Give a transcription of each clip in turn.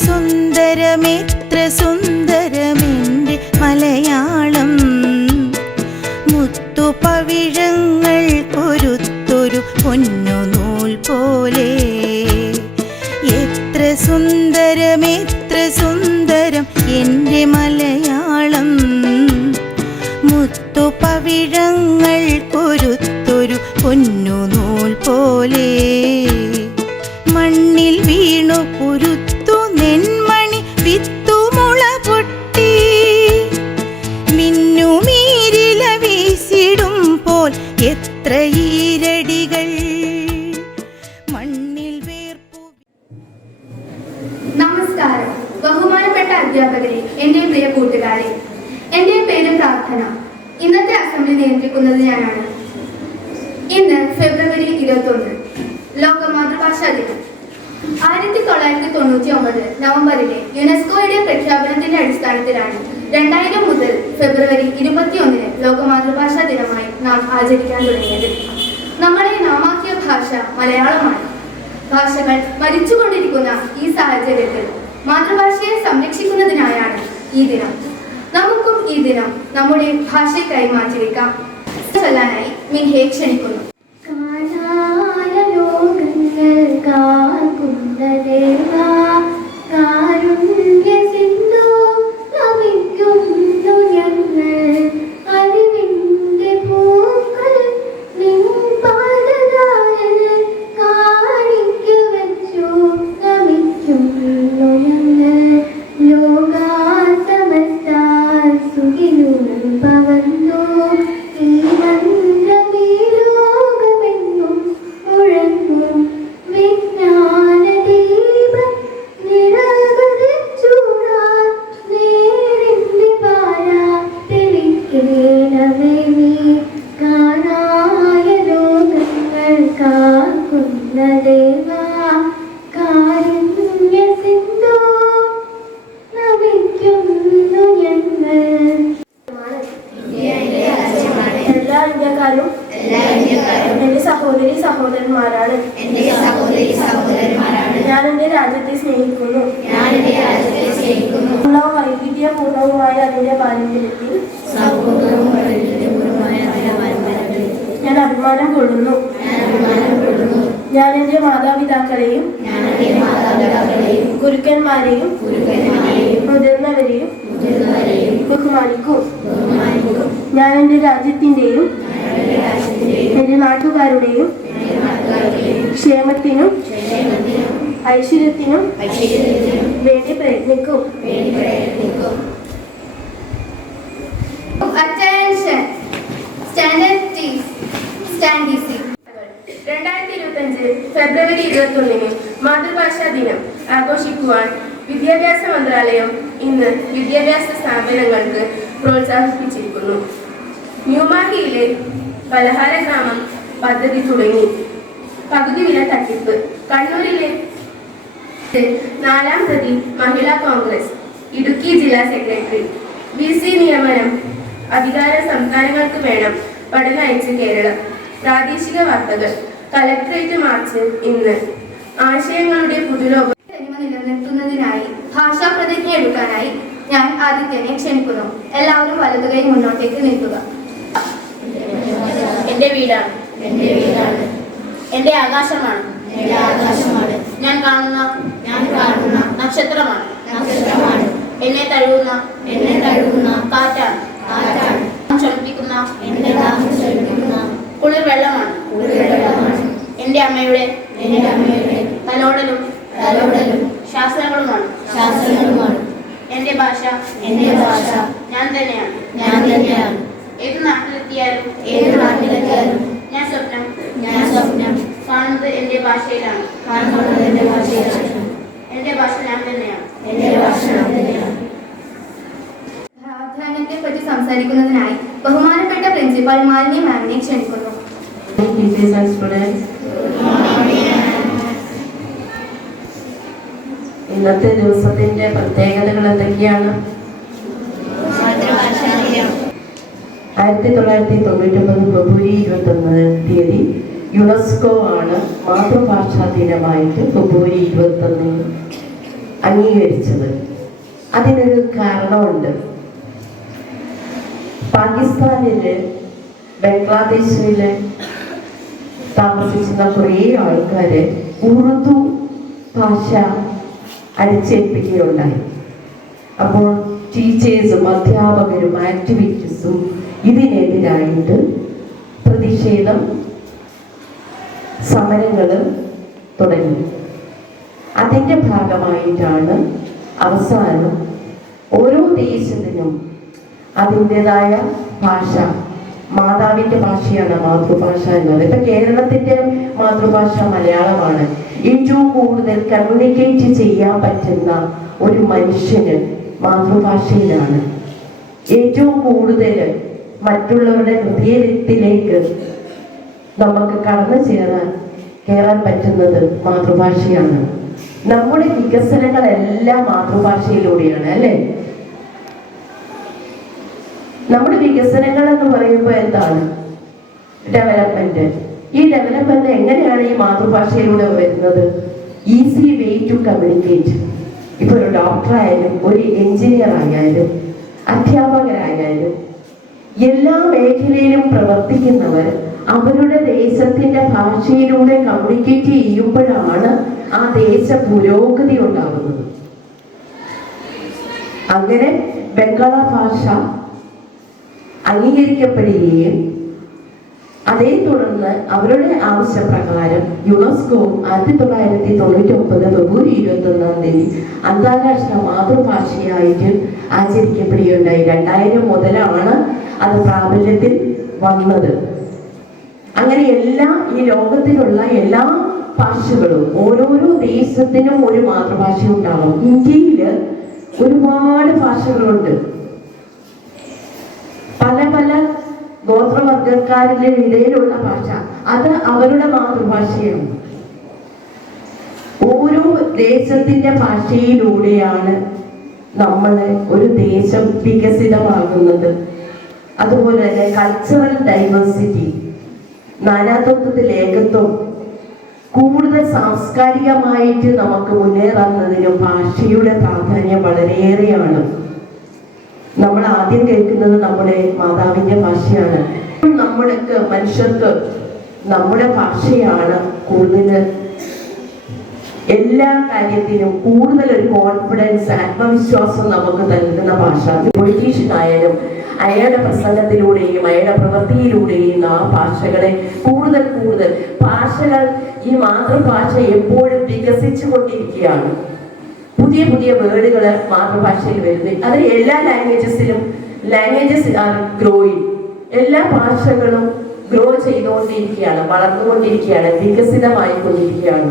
സുന്ദരമെത്ര സുന്ദരമെൻ്റെ മലയാളം. മുത്തുപവിഴങ്ങൾ കൊരുത്തൊരു പൊന്നുനൂൽ പോലെ. എത്ര സുന്ദരമെത്ര സുന്ദരം എൻ്റെ മലയാളം. മുത്തുപവിഴങ്ങൾ കൊരുത്തൊരു പൊന്നുനൂൽ പോലെ. മണ്ണിൽ വീണു കുരുത്തു നെന്മണി വിത്തുമുള പൊട്ടി. മിന്നുമീരില വീശിടും പോൽ എത്ര ഈരടികൾ മണ്ണിൽ വേർപ്പു. നമസ്കാരം ബഹുമാനപ്പെട്ട അധ്യാപകരെ, എൻ്റെ പ്രിയ കൂട്ടുകാരെ. എൻ്റെ പേര് പ്രാർത്ഥന. ഇന്നത്തെ അസംബ്ലി നിയന്ത്രിക്കുന്നത് ഞാനാണ്. ഇന്ന് ഫെബ്രുവരി 21, ലോക മാതൃഭാഷാ ദിനം. 1999 നവംബറിലെ യുനെസ്കോയുടെ പ്രഖ്യാപനത്തിന്റെ അടിസ്ഥാനത്തിലാണ് 2000 മുതൽ ഫെബ്രുവരി 21 ലോക മാതൃഭാഷാ ദിനമായി നാം ആചരിക്കാൻ തുടങ്ങിയത്. നമ്മളെ നാമാക്കിയ ഭാഷ മലയാളമാണ്. ഭാഷകൾ മരിച്ചുകൊണ്ടിരിക്കുന്ന ഈ സാഹചര്യത്തിൽ മാതൃഭാഷയെ സംരക്ഷിക്കുന്നതിനായാണ് ഈ ദിനം. നമുക്കും ഈ ദിനം നമ്മുടെ ഭാഷയ്ക്കായി മാറ്റിവെക്കാം. ചൊല്ലാനായി മിൻഹയെ ക്ഷണിക്കുന്നു. എന്റെ സഹോദരി സഹോദരന്മാരാണ്. ഞാൻ എന്റെ രാജ്യത്തെ സ്നേഹിക്കുന്നു. വൈവിധ്യപൂർണവുമായ അതിന്റെ പാരമ്പര്യത്തിൽ ഞാൻ അഭിമാനം കൊള്ളുന്നു. ഞാൻ എന്റെ മാതാപിതാക്കളെയും ഗുരുക്കന്മാരെയും മുതിർന്നവരെയും ബഹുമാനിക്കും. ഞാൻ എന്റെ രാജ്യത്തിന്റെയും എന്റെ നാട്ടുകാരുടെയും ക്ഷേമത്തിനും ഐശ്വര്യത്തിനും വേണ്ടി പ്രയത്നിക്കും. Attention! Standard T's. Stand easy. 2025 ഫെബ്രുവരി 21 മാതൃഭാഷാ ദിനം ആഘോഷിക്കുവാൻ വിദ്യാഭ്യാസ മന്ത്രാലയം ഇന്ന് വിദ്യാഭ്യാസ സ്ഥാപനങ്ങൾക്ക് പ്രോത്സാഹിപ്പിച്ചിരിക്കുന്നു. ന്യൂമാഹിയിലെ പലഹാര ഗ്രാമം പദ്ധതി തുടങ്ങി. പകുതി വില തട്ടിപ്പ്. കണ്ണൂരിലെ 4ാം പ്രതി മഹിളാ കോൺഗ്രസ് ഇടുക്കി ജില്ലാ സെക്രട്ടറി. VC നിയമനം അധികാര സംസ്ഥാനങ്ങൾക്ക് വേണം. പഠനയച്ച് കേരളം. പ്രാദേശിക വാർത്തകൾ. കലക്ടറേറ്റ് മാർച്ച് ഇന്ന്. ആശയങ്ങളുടെ പുതുലോകം നിലനിർത്തുന്നതിനായി ഭാഷാ പ്രതിജ്ഞ എടുക്കാനായി ഞാൻ ആദിത്യനെ ക്ഷണിക്കുന്നു. എല്ലാവരും വലതുകൈ മുന്നോട്ടേക്ക് നിൽക്കുക. എന്റെ വീടാണ്. എന്റെ ആകാശമാണ്. ഞാൻ കാണുന്ന നക്ഷത്രമാണ്. എന്നെ തഴുകുന്ന കാറ്റാണ്. ചലിപ്പിക്കുന്ന കുളിർ വെള്ളമാണ്. എന്റെ അമ്മയുടെ തലോടലും ശാസ്ത്രങ്ങളുമാണ്. എന്റെ ഭാഷ ഞാൻ തന്നെയാണ്. ഏത് നാട്ടിലെത്തിയാലും ഞാൻ സ്വപ്നം കാണുന്നത് എന്റെ ഭാഷയിലാണ്. എന്റെ ഭാഷ ഞാൻ തന്നെയാണ്. പ്രാധാന്യത്തെ പറ്റി സംസാരിക്കുന്നതിനായി ബഹുമാനപ്പെട്ട പ്രിൻസിപ്പൽ മാലിനി മാമിനെ ക്ഷണിക്കുന്നു. ഇന്നത്തെ ദിവസത്തിന്റെ പ്രത്യേകതകൾ എന്തൊക്കെയാണ്? 1999 ഫെബ്രുവരി 21 യുനെസ്കോ ആണ് മാതൃഭാഷാ ദിനമായിട്ട് ഫെബ്രുവരി 21 അംഗീകരിച്ചത്. അതിനൊരു കാരണമുണ്ട്. പാകിസ്ഥാനില് ബംഗ്ലാദേശില് താമസിച്ചിരുന്ന കുറേ ആൾക്കാര് ഉറുദു ഭാഷ അടിച്ചേൽപ്പിക്കുകയുണ്ടായി. അപ്പോൾ ടീച്ചേഴ്സും അധ്യാപകരും ആക്ടിവിറ്റീസും ഇതിനെതിരായിട്ട് പ്രതിഷേധം സമരങ്ങൾ തുടങ്ങി. അതിൻ്റെ ഭാഗമായിട്ടാണ് അവസാനം ഓരോ ദേശത്തിനും അതിൻ്റെതായ ഭാഷ, മാതാവിൻ്റെ ഭാഷയാണ് മാതൃഭാഷ എന്നത്. ഇപ്പൊ കേരളത്തിന്റെ മാതൃഭാഷ മലയാളമാണ്. ഏറ്റവും കൂടുതൽ കമ്മ്യൂണിക്കേറ്റ് ചെയ്യാൻ പറ്റുന്ന ഒരു മനുഷ്യന് മാതൃഭാഷയിലാണ്. ഏറ്റവും കൂടുതൽ മറ്റുള്ളവരുടെ ഹൃദയത്തിലേക്ക് നമുക്ക് കടന്നു കയറാൻ പറ്റുന്നത് മാതൃഭാഷയാണ്. നമ്മുടെ വികസനങ്ങളെല്ലാം മാതൃഭാഷയിലൂടെയാണ്, അല്ലേ? നമ്മുടെ വികസനങ്ങൾ എന്ന് പറയുമ്പോൾ എന്താണ്? ഡെവലപ്മെന്റ്. ഈ ഡെവലപ്മെന്റ് എങ്ങനെയാണ് ഈ മാതൃഭാഷയിലൂടെ വരുന്നത്? Easy way to communicate. ഇപ്പൊ ഒരു ഡോക്ടർ ആയാലും ഒരു എഞ്ചിനീയർ ആയാലും അധ്യാപകരായാലും എല്ലാ മേഖലയിലും പ്രവർത്തിക്കുന്നവർ അവരുടെ ദേശത്തിന്റെ ഭാഷയിലൂടെ കമ്മ്യൂണിക്കേറ്റ് ചെയ്യുമ്പോഴാണ് ആ ദേശ പുരോഗതി ഉണ്ടാകുന്നത്. അങ്ങനെ ബംഗാള ഭാഷ അംഗീകരിക്കപ്പെടുകയും അതേ തുടർന്ന് അവരുടെ ആവശ്യപ്രകാരം യുനെസ്കോ 1999 ഫെബ്രുവരി 21 അന്താരാഷ്ട്ര മാതൃഭാഷയായിട്ട് ആചരിക്കപ്പെടുകയുണ്ടായി. 2000 മുതലാണ് അത് പ്രാബല്യത്തിൽ വന്നത്. അങ്ങനെ ഈ ലോകത്തിലുള്ള എല്ലാ ഭാഷകളും ഓരോരോ ദേശത്തിനും ഒരു മാതൃഭാഷ ഉണ്ടാകും. ഇന്ത്യയിൽ ഒരുപാട് ഭാഷകളുണ്ട്. പല പല ഗോത്രവർഗക്കാരുടെ ഇടയിലുള്ള ഭാഷ, അത് അവരുടെ മാതൃഭാഷയാണ്. ഓരോ ദേശത്തിന്റെ ഭാഷയിലൂടെയാണ് നമ്മള് ഒരു ദേശം വികസിതമാകുന്നത്. അതുപോലെ തന്നെ കൾച്ചറൽ ഡൈവേഴ്സിറ്റി, നാനാത്വത്തിൽ ഏകത്വം, കൂടുതൽ സാംസ്കാരികമായിട്ട് നമുക്ക് മുന്നേറുന്നതിനും ഭാഷയുടെ പ്രാധാന്യം വളരെയേറെയാണ്. നമ്മൾ ആദ്യം കേൾക്കുന്നത് നമ്മുടെ മാതാവിന്റെ ഭാഷയാണ്. നമ്മൾക്ക് മനുഷ്യർക്ക് നമ്മുടെ ഭാഷയാണ് കൂടുതൽ എല്ലാ കാര്യത്തിനും കൂടുതൽ ഒരു കോൺഫിഡൻസ്, ആത്മവിശ്വാസം നമുക്ക് നൽകുന്ന ഭാഷ. പൊളിറ്റീഷ്യനായാലും അയാളുടെ പ്രസംഗത്തിലൂടെയും അയാളുടെ പ്രവൃത്തിയിലൂടെയും ആ ഭാഷകളെ കൂടുതൽ ഭാഷകൾ, ഈ മാതൃഭാഷ എപ്പോഴും വികസിച്ചു കൊണ്ടിരിക്കുകയാണ്. പുതിയ പുതിയ വേർഡുകൾ മാതൃഭാഷയിൽ വരുന്നത്. അത് എല്ലാ ലാംഗ്വേജസ് ആർ ഗ്രോയിങ്. എല്ലാ ഭാഷകളും ഗ്രോ ചെയ്തുകൊണ്ടിരിക്കുകയാണ്, വളർന്നുകൊണ്ടിരിക്കുകയാണ്, വികസിതമായിക്കൊണ്ടിരിക്കുകയാണ്.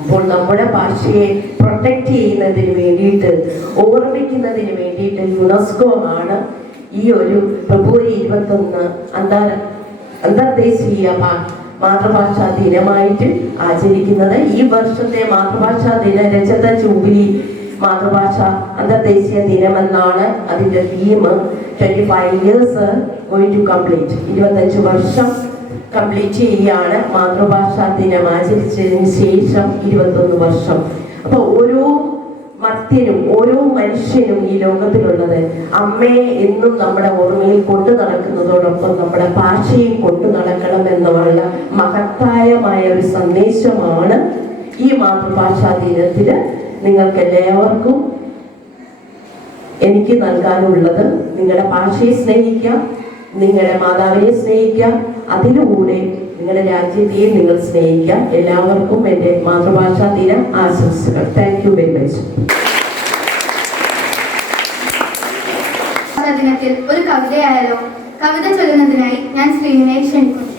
അപ്പോൾ നമ്മുടെ ഭാഷയെ പ്രൊട്ടക്റ്റ് ചെയ്യുന്നതിന് വേണ്ടിയിട്ട്, ഓർമ്മിക്കുന്നതിന് വേണ്ടിയിട്ട് യുനെസ്കോ ആണ് ഈ ഒരു ഫെബ്രുവരി 21 അന്തർദേശീയ മാതൃഭാഷാ ദിനമായിട്ട് ആചരിക്കുന്നത്. ഈ വർഷത്തെ മാതൃഭാഷാ ദിന രജത ജൂബിലി മാതൃഭാഷ അന്തർദേശീയ ദിനമെന്നാണ് അതിന്റെ theme. 25 years going to complete. 25 വർഷം കംപ്ലീറ്റ് ചെയ്യുകയാണ്. മാതൃഭാഷാ ദിനം ആചരിച്ചതിന് ശേഷം 21 വർഷം. അപ്പൊ ഓരോ മർത്യനും ഓരോ മനുഷ്യനും ഈ ലോകത്തിലുള്ളത് അമ്മയെ എന്നും നമ്മുടെ ഓർമ്മയിൽ കൊണ്ടു നടക്കുന്നതോടൊപ്പം നമ്മുടെ ഭാഷയും കൊണ്ടു നടക്കണം എന്നുള്ള മഹത്തായമായ ഒരു സന്ദേശമാണ് ഈ മാതൃഭാഷാ ദിനത്തിൽ നിങ്ങൾക്ക് എല്ലാവർക്കും എനിക്ക് നൽകാനുള്ളത്. നിങ്ങളുടെ ഭാഷയെ സ്നേഹിക്കാം, നിങ്ങളുടെ മാതാവിനെ സ്നേഹിക്കാം, അതിലൂടെ നിങ്ങളുടെ രാജ്യത്തെയും നിങ്ങൾ സ്നേഹിക്കാം. എല്ലാവർക്കും എൻ്റെ മാതൃഭാഷാ ദിനം ആശംസകൾ. Thank you very much. ദിനത്തിൽ ഒരു കവിതയായാലോ? കവിത ചൊല്ലുന്നതിനായി ഞാൻ ശ്രീവിനെ ക്ഷണിക്കുന്നു.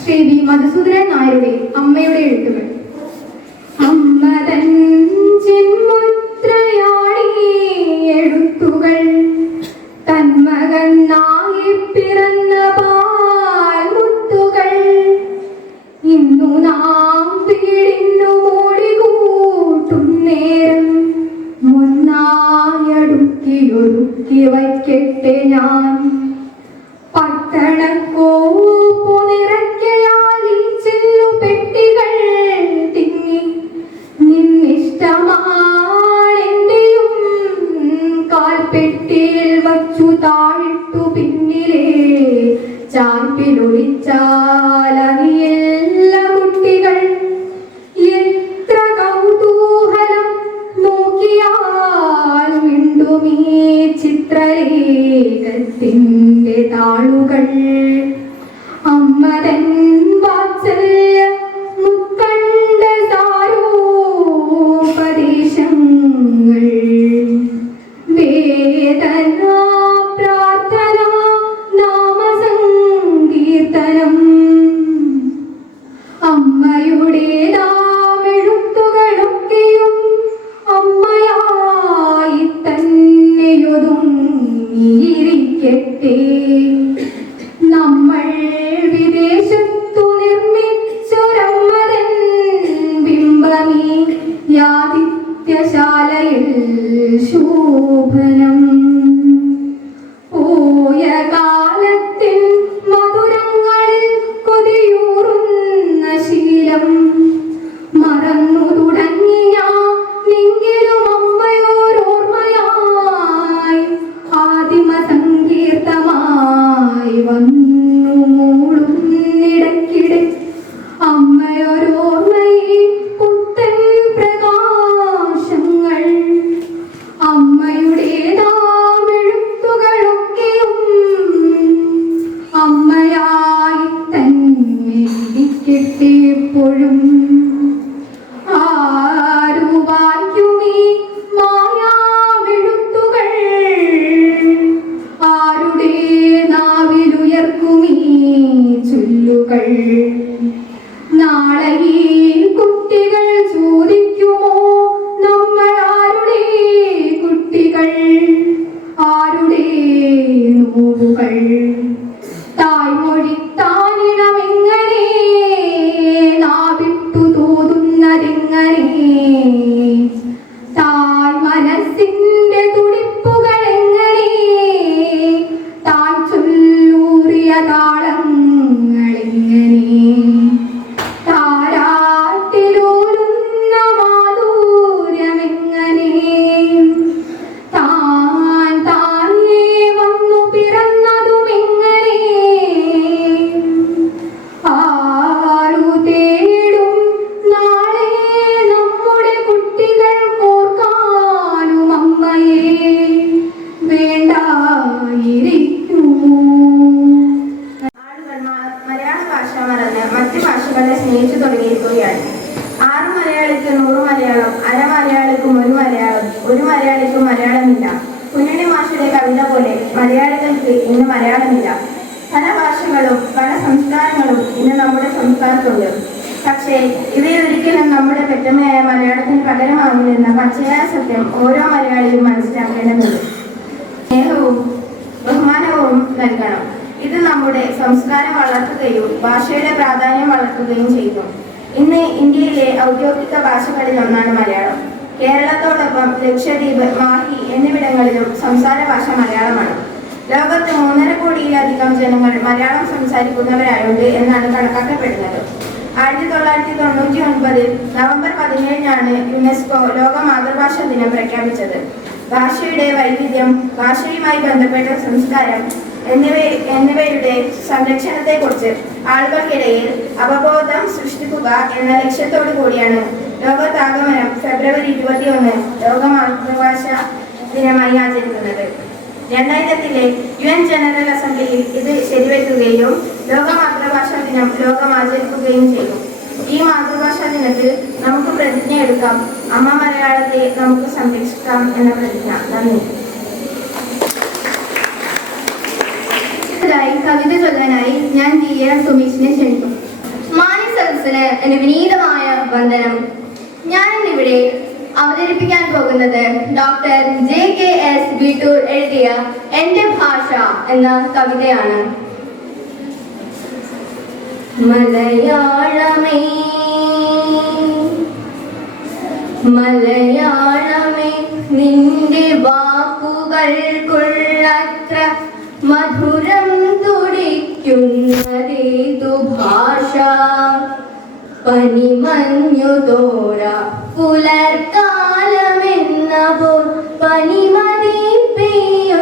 ശ്രീ വി മധുസൂദനൻ നായരുടെ അമ്മയുടെ എഴുത്തുകൾ. അമ്മ തൻ ചിന്മുദ്രയാണീ എഴുത്തുകൾ, തന്മകനായി പിറന്ന പാൽമുത്തുകൾ, ഇന്നു നാം വീടിന്നു മോടി കൂട്ടും നേരം മുന്നായടുക്കിയൊരുക്കി വയ്ക്കട്ടെ ഞാൻ. പട്ടണക്കോപ്പു നിറയ്ക്കയായി ചെല്ലു പെട്ടികൾ തിങ്ങി നിന്നിഷ്ടമാ പെട്ടിയിൽ വച്ചു താഴിട്ടു പിന്നിലെ ചാൻപിലൊളിച്ചാലറിയില്ല കുട്ടികൾ. എത്ര കൗതൂഹലം നോക്കിയാൽ മിണ്ടുമീ ചിത്രലേഖത്തിന്റെ താളുകൾ. അമ്മതൻ വാത്സല്യ മുക്കണ്ട സാരോപദേശങ്ങൾ. വേദന പ്രാർത്ഥന നാമസങ്കീർത്തനം. അമ്മയുടേതാമെഴുത്തുകളൊക്കെയും അമ്മയായി തന്നെയൊതുങ്ങിയിരിക്കട്ടെ. നമ്മൾ വിദേശത്തു നിർമ്മിച്ചൊരമ്മതൻ ബിംബമീ യാതിഥ്യശാലയിൽ ശോഭനം. പോയ കാലത്തിൻ മധുരങ്ങളിൽ കൊതിയൂറുന്ന ശീലം മറന്നു തുടങ്ങി ഞാനെങ്കിലും അമ്മയോരോർമ്മയായി ആദിമ സങ്കീർത്തമായി വന്നു മൂളുന്നിടയ്ക്കിടെ. അമ്മയോരോർമ്മയെ പുത്തൻ പ്രകാശങ്ങൾ. അമ്മയുടേതാമെഴുത്തുകളൊക്കെയും അമ്മയായി തന്നെ ഇരിക്കട്ടെ എപ്പോഴും. ആരു വായിക്കുമീ മായാമെഴുത്തുകൾ? ആരുടെ നാവിലുയർക്കുമീ ചൊല്ലുകൾ? നാളെ ഈ കുട്ടികൾ ചോദിക്കുമോ നമ്മൾ ആരുടെ കുട്ടികൾ? ആരുടെ നോവുകൾ? തായ്മൊഴി താനിടമെങ്ങനെ? നാവിട്ടു തോന്നുന്നതെങ്ങനെ? തായ് മനസ്സിന്റെ തുടിപ്പുകൾ എങ്ങനെ? താൻ ചൊല്ലൂറിയ താളങ്ങൾ എങ്ങനെ? താരാട്ടിലൂലുന്ന മാധുര്യമെങ്ങനെ? താൻ താനേ വന്നു പിറന്നതുമെങ്ങനെ? ആരു തേടും നാളെ നമ്മുടെ കുട്ടികൾ ഓർക്കാനും അമ്മയെ വേണ്ടായിരിക്കുമോ? ആളുകൾ മലയാള ഭാഷ മറന്ന് മറ്റ് ഭാഷകളെ സ്നേഹിച്ചു തുടങ്ങിയിരിക്കുകയാണ്. 6 മലയാളിക്ക് 100 മലയാളം, അര മലയാളിക്കും 1 മലയാളം, ഒരു മലയാളിക്കും മലയാളമില്ല. കുഞ്ഞുണ്ണി മാഷയുടെ കവിത പോലെ മലയാളികൾക്ക് ഇന്ന് മലയാളമില്ല. പല ഭാഷകളും പല സംസ്കാരങ്ങളും ഇന്ന് നമ്മുടെ സംസ്ഥാനത്തുണ്ട്. പക്ഷേ ഇവയൊരിക്കലും നമ്മുടെ പെറ്റമ്മയായ മലയാളത്തിന് പകരമാകില്ലെന്ന പച്ചയായ സത്യം ഓരോ മലയാളിയും മനസ്സിലാക്കേണ്ടതുണ്ട്. സ്നേഹവും ബഹുമാനവും നൽകണം. ഇത് നമ്മുടെ സംസ്കാരം വളർത്തുകയും ഭാഷയുടെ പ്രാധാന്യം വളർത്തുകയും ചെയ്യുന്നു. ഇന്ന് ഇന്ത്യയിലെ ഔദ്യോഗിക ഭാഷകളിൽ ഒന്നാണ് മലയാളം. കേരളത്തോടൊപ്പം ലക്ഷദ്വീപ്, മാഹി എന്നിവിടങ്ങളിലും സംസാര ഭാഷ മലയാളമാണ്. ലോകത്ത് 3.5 കോടിയിലധികം ജനങ്ങൾ മലയാളം സംസാരിക്കുന്നവരായുണ്ട് എന്നാണ് കണക്കാക്കപ്പെടുന്നത്. 1999 നവംബർ 17-നാണ് യുനെസ്കോ ലോക മാതൃഭാഷ ദിനം പ്രഖ്യാപിച്ചത്. ഭാഷയുടെ വൈവിധ്യം, ഭാഷയുമായി ബന്ധപ്പെട്ട സംസ്കാരം എന്നിവയുടെ സംരക്ഷണത്തെക്കുറിച്ച് ആളുകൾക്കിടയിൽ അവബോധം സൃഷ്ടിക്കുക എന്ന ലക്ഷ്യത്തോടു കൂടിയാണ് ലോകത്താകമാനം ഫെബ്രുവരി 21 ലോക മാതൃഭാഷ ദിനമായി ആചരിക്കുന്നത്. 2000-ലെ UN ജനറൽ അസംബ്ലിയിൽ ഇത് ശരിവെക്കുകയും ലോക മാതൃഭാഷാ ദിനം ലോകം ആചരിക്കുകയും ചെയ്തു. ഈ മാതൃഭാഷാ ദിനത്തിൽ നമുക്ക് പ്രതിജ്ഞ എടുക്കാം, അമ്മ മലയാളത്തെ നമുക്ക് സംരക്ഷിക്കാം എന്ന പ്രതിജ്ഞ. നന്ദി. കവിത ചൊല്ലാനായി ഞാൻ TR സുമേഷിനെ ക്ഷണിക്കും. മാന്യ സദസ്സിന് എന്റെ വിനീതമായ വന്ദനം. ഞാൻ ഇന്നിവിടെ അവതരിപ്പിക്കാൻ പോകുന്നത് ഡോക്ടർ JKS വീട്ടൂർ എഴുതിയ എന്റെ ഭാഷ എന്ന കവിതയാണ്. മലയാളമേ മലയാളമേ നിന്റെ വാക്കുകൾക്കുള്ളത്ര മധുരം തുടിക്കുന്നതേതു ഭാഷ. പനിമഞ്ഞു തോര പുലർക്കാലമെന്ന പോൽ പനിമതി പെയ്യുന്ന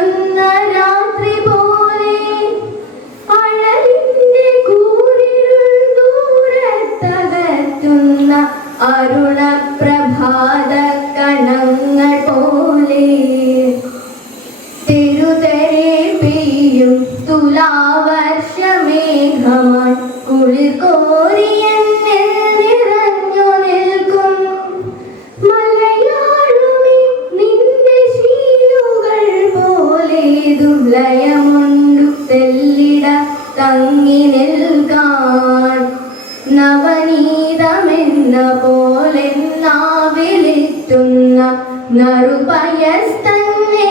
നറുപയസ്തന്നെ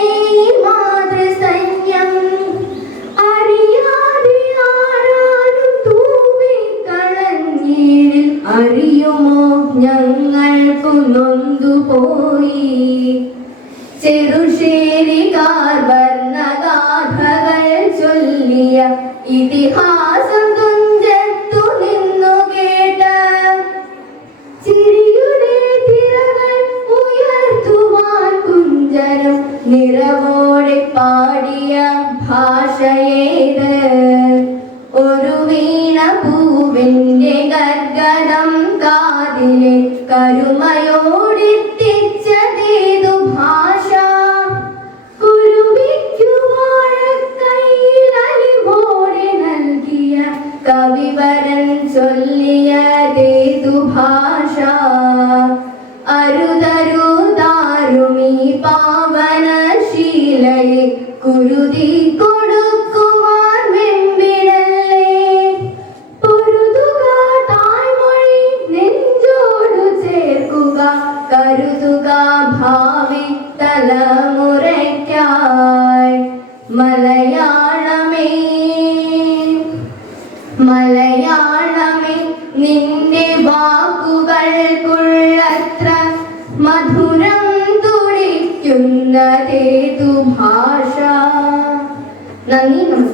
മാതൃസൈന്യം അറിയാതെ ആരാനും തൂവിക്കളഞ്ഞീരിൽ അറിയുമോ ഞങ്ങൾക്കു നൊന്തുപോയി ചെറുശ്ശേരിക്കാർ വർണ്ണഗാഥകൾ ചൊല്ലിയ ഇതിഹാസം തുഞ്ചത്തു നിന്നു കേട്ട ചിരിയുടെ തിരകൾ ഉയർത്തുവാൻ കുഞ്ചനും നിറവോടെ പാടിയ ഭാഷയേത് ഒരു വീണ പൂവിന്റെ ഗദ്ഗതം കാതിലെ കരുമയോടെത്തിച്ചതേതു ഭാഷ കുരുവിക്കു വാഴക്കൈയിൽ അലിവോടെ നൽകിയ കവിവരൻ ചൊല്ലിയതേതു ഭാഷ അരുതരുതാരുമീ പാവനശീലയെ കുരുതി കൊടുക്കുവാൻ വെമ്പിടല്ലേ പൊരുതുക തായ്മൊഴി നെഞ്ചോടു ചേർക്കുക കരുതുക ഭാവി തലമുറയ്ക്കായി മലയാളമേ മലയാളമേ നിന്റെ വാക്കുകൾക്കുള്ളത്ര മധുരം തുടിക്കുന്നതേതു ഭാഷ. നന്ദി, നമസ്കാരം.